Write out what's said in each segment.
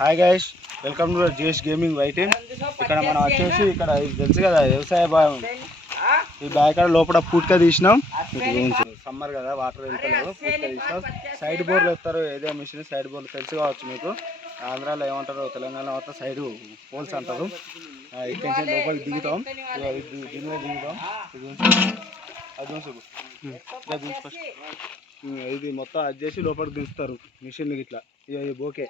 Hi guys, welcome to GS gaming white. ఇక్కడ మనం వచ్చేసి ఇక్కడ తెలుసు కదా వ్యవసాయ భాగం. ఈ బాగా లోపల పూట్క తీసినాం. సమ్మర్ కదా, వాటర్ వెళ్తలేదు, పూట్క తీసినాం. సైడ్ బోర్లు ఎత్తారు, ఏదో మిషన్ సైడ్ బోర్లు తెలుసు కావచ్చు మీకు. ఆంధ్రాలో ఏమంటారు, తెలంగాణలో మొత్తం సైడ్ పోల్స్ అంటారు. ఇక్కడి నుంచి లోపలికి దిగుతాం, దీని మీద దిగుతాం. అది ఫస్ట్ ఇది మొత్తం అది చేసి లోపలికి దించుతారు మిషన్ ఇట్లా. ఇది ఓకే,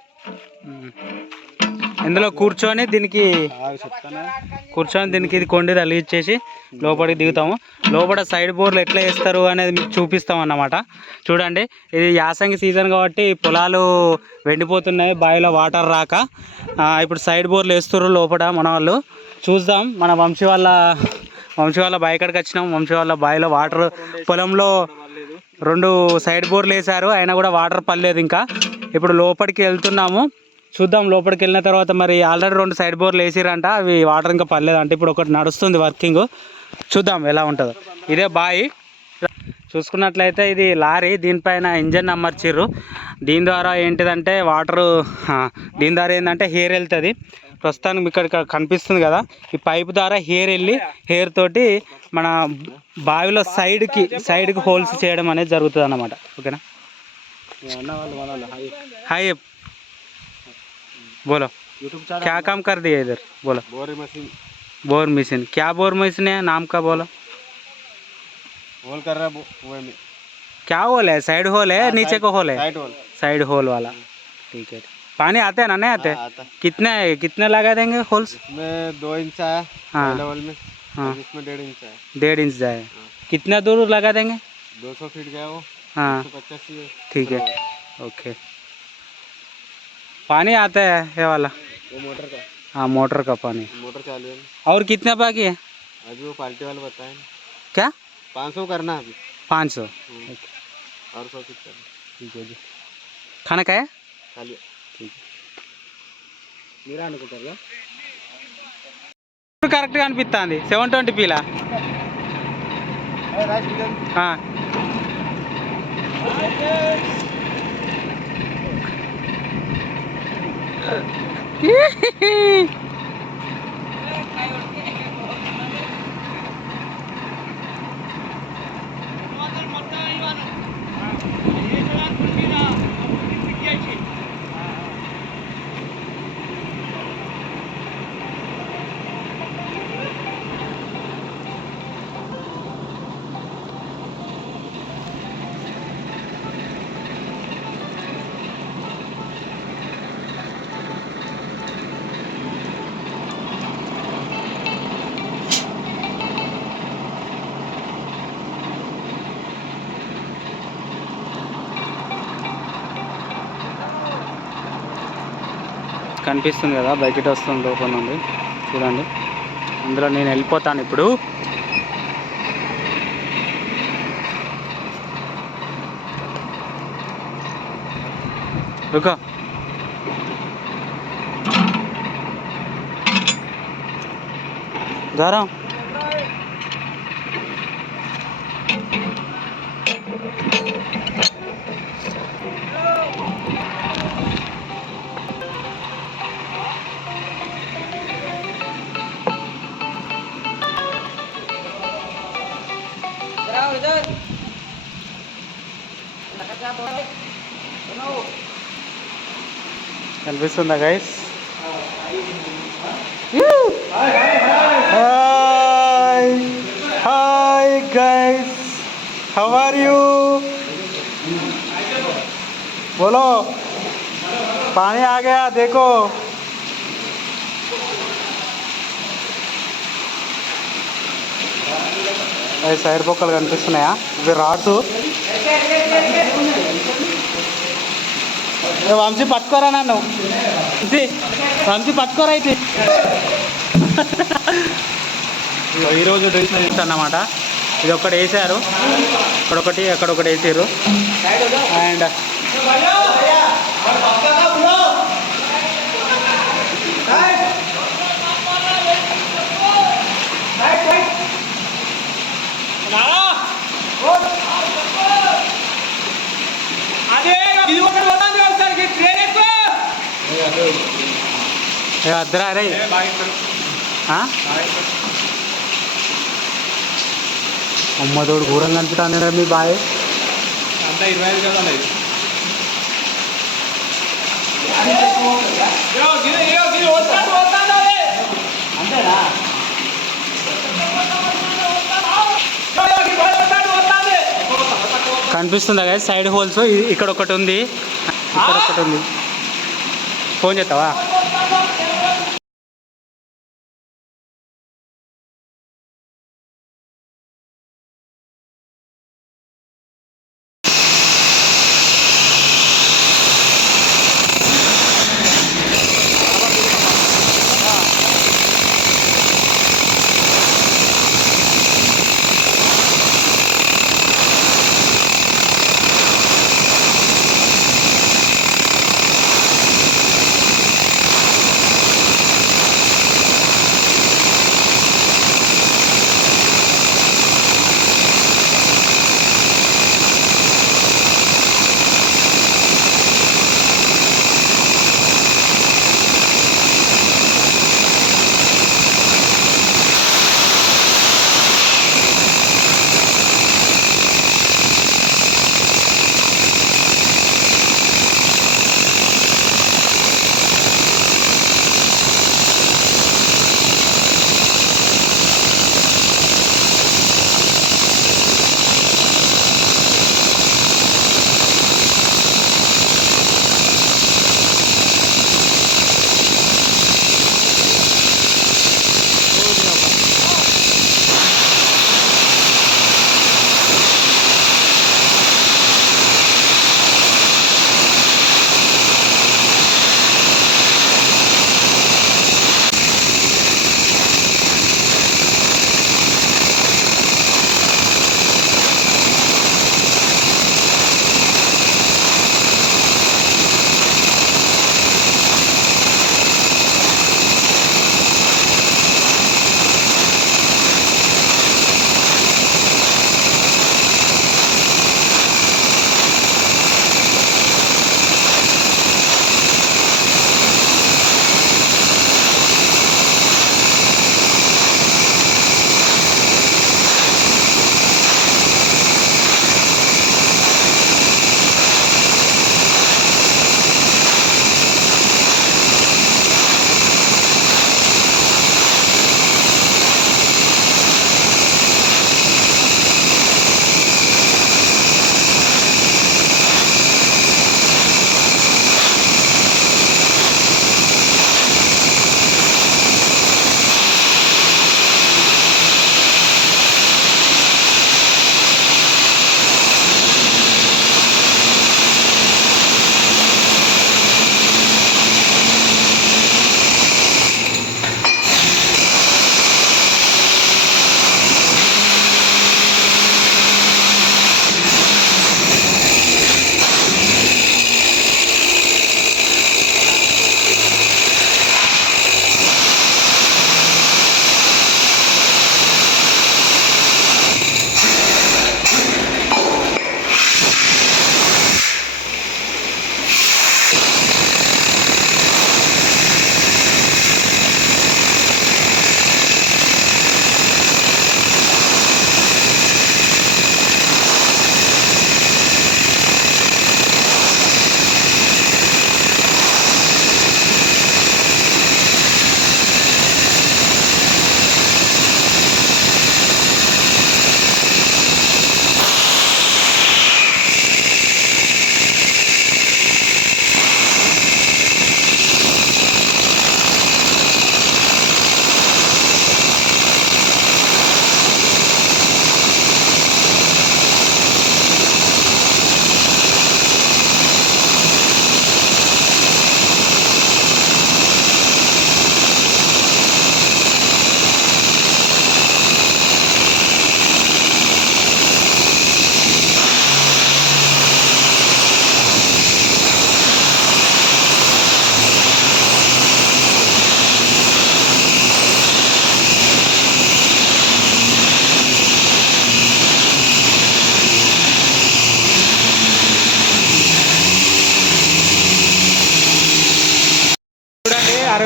ఇందులో కూర్చొని దీనికి ఇది కొండి తలిగించేసి లోపలికి దిగుతాము. లోపల సైడ్ బోర్లు ఎట్లా వేస్తారు అనేది మీకు చూపిస్తాం అన్నమాట. చూడండి, ఇది యాసంగి సీజన్ కాబట్టి పొలాలు వెండిపోతున్నాయి, బావిలో వాటర్ రాక. ఇప్పుడు సైడ్ బోర్లు వేస్తారు లోపల మన వాళ్ళు. చూద్దాం. మన వంశీ వాళ్ళ బావి కాడికి వచ్చినాం. వంశీ వాళ్ళ బావిలో వాటర్, పొలంలో 2 సైడ్ బోర్లు వేసారు, అయినా కూడా వాటర్ పడలేదు. ఇంకా ఇప్పుడు లోపలికి వెళ్తున్నాము. చూద్దాం. లోపలికి వెళ్ళిన తర్వాత మరి ఆల్రెడీ 2 సైడ్ బోర్లు వేసిరంట, అవి వాటర్ ఇంకా పడలేదంట. ఇప్పుడు ఒకటి నడుస్తుంది వర్కింగ్, చూద్దాం ఎలా ఉంటుందో. ఇదే బావి. చూసుకున్నట్లయితే ఇది లారీ, దీనిపైన ఇంజన్ అమర్చిర్రు. దీని ద్వారా ఏంటిదంటే వాటరు, దీని ద్వారా ఏంటంటే హెయిర్ వెళ్తుంది. ప్రస్తుతానికి ఇక్కడ కనిపిస్తుంది కదా, ఈ పైపు ద్వారా హెయిర్ వెళ్ళి హెయిర్ తోటి మన బావిలో సైడ్కి హోల్స్ చేయడం అనేది జరుగుతుంది అన్నమాట. ఓకేనా? హాయ్ बोलो, क्या काम कर दिया इधर? बोलो। Bore machine. क्या बोर मशीन है, नाम का बोलो। होल कर रहा है में। क्या होल है? साइड होल है, नीचे को होल है? साइड होल वाला। ठीक है। पानी आते हैं ना, नहीं आते? कितने लगा देंगे होल्स? इसमें 2 इंच है। हाँ लेवल में। हाँ इसमें 1.5 इंच है। 1.5 इंच जाए। कितना दूर लगा देंगे? 200 फीट गया वो। हाँ 185। ठीक है, ओके। पानी आता है ये वाला? वो मोटर का। हाँ मोटर का पानी। मोटर चालू है। और कितना बाकी है? अभी वो पार्टी वाला बताए क्या 500 करना है अभी। 500 और 100 फीट करना। ठीक है जी। खाना खाया? खा लिया। ठीक है। मेरा అనుకుంటారా? కరెక్ట్గా అనిపిస్తుంది 720pలా. కనిపిస్తుంది కదా, బకెట్ వస్తుంది లోపల నుండి. చూడండి, అందులో నేను వెళ్ళిపోతాను ఇప్పుడు. రుకో. जा रहा हूँ। కనిపిస్తుందా guys? Hi guys, how are you? बोलो। पानी आ गया, देखो। సైడ్ బొక్కలు కనిపిస్తున్నాయా? ఇవి రాడ్స్. వంశీ పట్టుకోరా నన్ను, వంశీ పట్టుకోరా. అయితే ఈరోజు డ్రింక్స్ వేస్తాను అన్నమాట. ఇది ఒకటి వేసారు, ఇక్కడొకటి అక్కడొకటి వేసారు. అండ్ అదే ఇది ఒకటి అద్దరా అరే అమ్మతోడు ఘోరంగా కనిపిస్తాను మీ బాయ్ అంతా 25 కదా అంతేనా కనిపిస్తుందా కదా సైడ్ హోల్స్ ఇక్కడ ఒకటి ఉంది ఇక్కడ ఒకటి ఉంది ఫోన్ చేస్తావా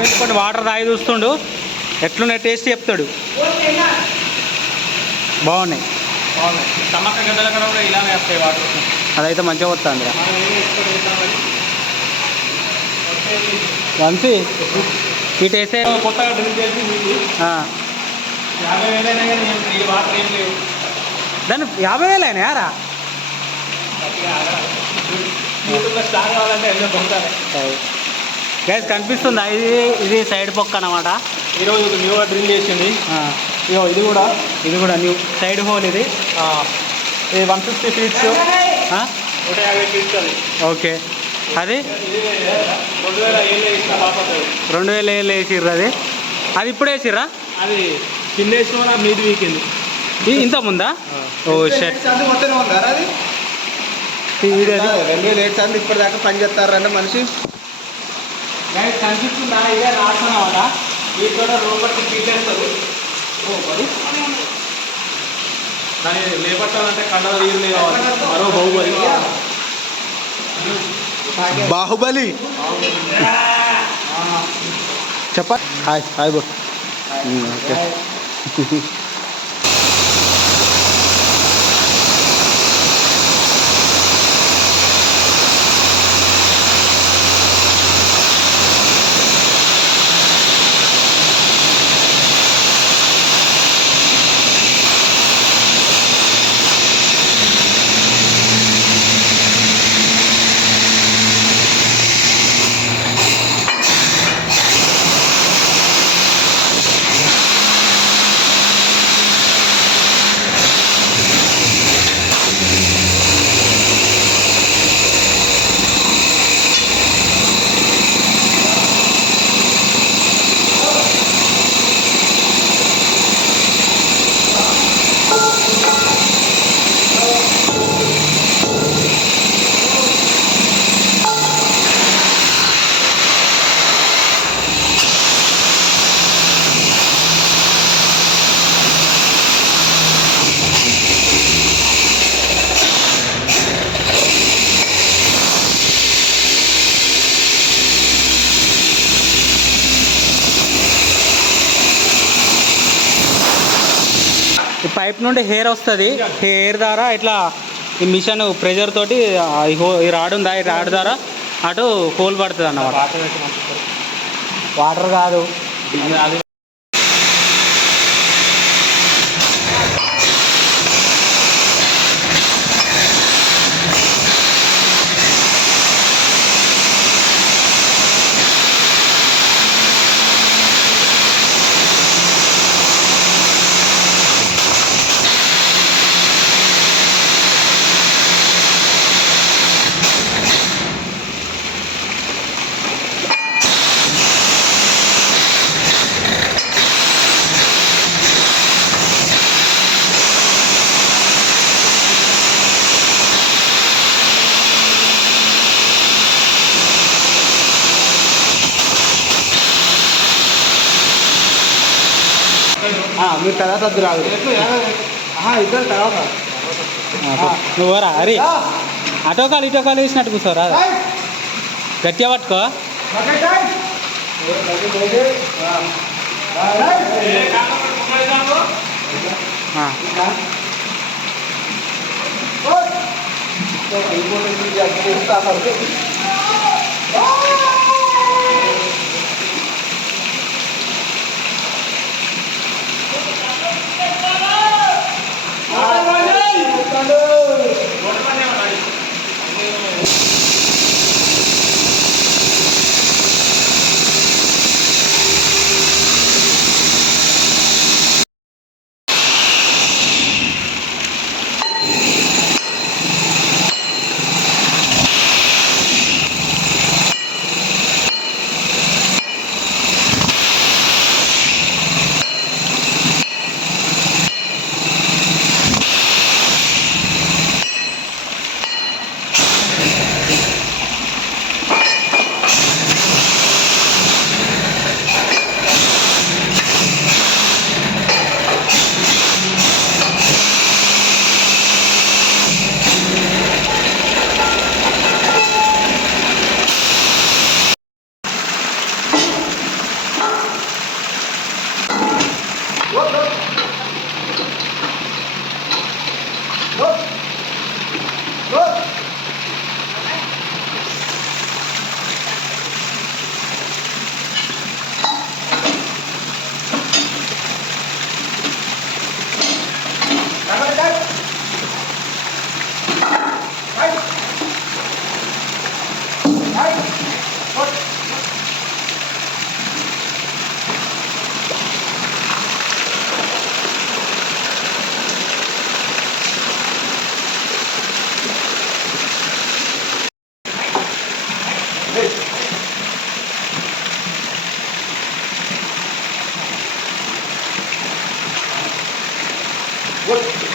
ప్రవీణ్ కొన్ని వాటర్ తాగి చూస్తుండు, ఎట్లున్నాయి టేస్ట్ చెప్తాడు. బాగున్నాయి. సమ్మక్క గద్దల కడ కూడా ఇలానే వస్తాయి వాటర్. అదైతే మంచిగా వస్తుంది. వంశీ ఇటు వేసే కొత్తగా డ్రిల్ చేసి 50,000 అయినా కానీ ఈ వాటర్ ఏం లేవు. దాన్ని 50,000 అయినా యారా? స్టార్ కావాలంటే ఎన్నో పొందాలి. గైస్ కనిపిస్తుందా? ఇది సైడ్ పొక్క అన్నమాట. ఈరోజు న్యూగా డ్రిల్ చేసింది. ఇది కూడా న్యూ సైడ్ హోల్ ఇది 150 ఫీట్స్ 150 ఫీట్స్ అది. ఓకే. అది 2007 వేసిర్రు. అది ఇప్పుడు వేసిర్రా? అది కింద వేసిన మీది వీకింది. ఇంత ముందా? ఓ షట్. మొత్తం ఉందారా అది? 2007 సార్లు ఇప్పటిదాకా పని చేస్తారంటే మనిషి. కనిపిస్తుందా? ఇదే రాస్తున్నామాట. ఈ కూడా రోబోట్ తీసేస్తారు. దాన్ని లేపట్టాలంటే కండలు తీరులే కావాలి. మరో బాహుబలి చెప్ప. హాయ్ హాయ్ బో. ఓకే. ఈ పైప్ నుండి హెయిర్ వస్తుంది. హెయిర్ ద్వారా ఇట్లా ఈ మిషన్ ప్రెషర్ తోటి ఈ రాడ్ ఉందా, ఈ రాడ్ ద్వారా అటు హోల్ పడుతుంది అన్నమాట. వాటర్ కాదు అది. మీరు తర్వాత వద్దు రాదు. ఇద్దరు తర్వాత నువ్వురా. అరే అటోకాలు ఇటోకాలు వేసినట్టు కూర్చోరా. గట్టిగా పట్టుకో. కొట్టు.